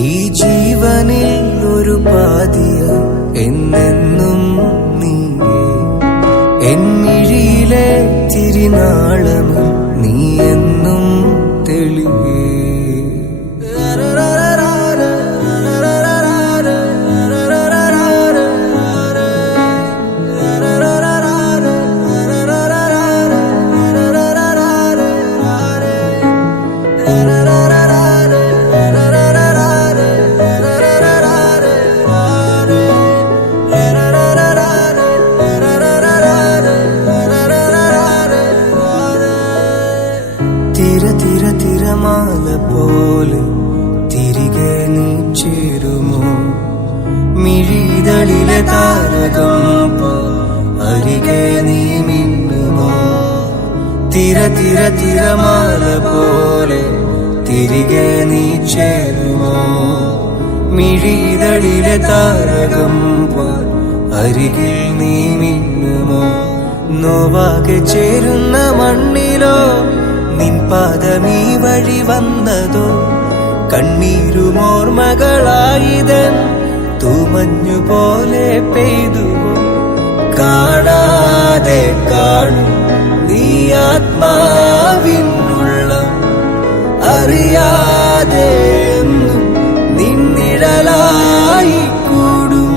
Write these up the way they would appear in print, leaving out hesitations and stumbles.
ഈ ജീവനിൽ ഒരു പാതിയ എന്നെന്നും നീയേ, എന്നിഴിയിലെ തിരിനാളമ നീ എന്നും തെളിയേ. തിരമാല പോലെ തിരികെ നീ ചേരുമോ, മിഴിതളിലെ താരകം പോ അരികെ നീ മിന്നുമോ. തിരമാല പോലെ തിരികെ നീ ചേരുമോ, മിഴിതളിലെ താരകം പോ അരികിൽ നീ മിന്നുമോ. നോവാകെ ചേരുന്ന മണ്ണിലോ നിൻ പാദമീ വഴി വന്നതോ, കണ്ണീരുമോർമകളായിതൻ തൂമഞ്ഞുപോലെ പെയ്തുവോ. കാണാതെ കാണും നീ ആത്മാവിനുള്ള, അറിയാതെ നിന്നിഴലായി കൂടും.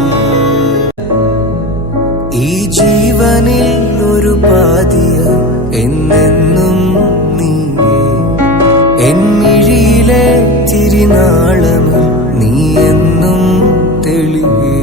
ഈ ജീവനിൽ ഒരു പാതിയ എന്നെന്നും നീയേ, എന്നിഴിയിലെ തിരിനാളമ നീ എന്നും തെളിയേ.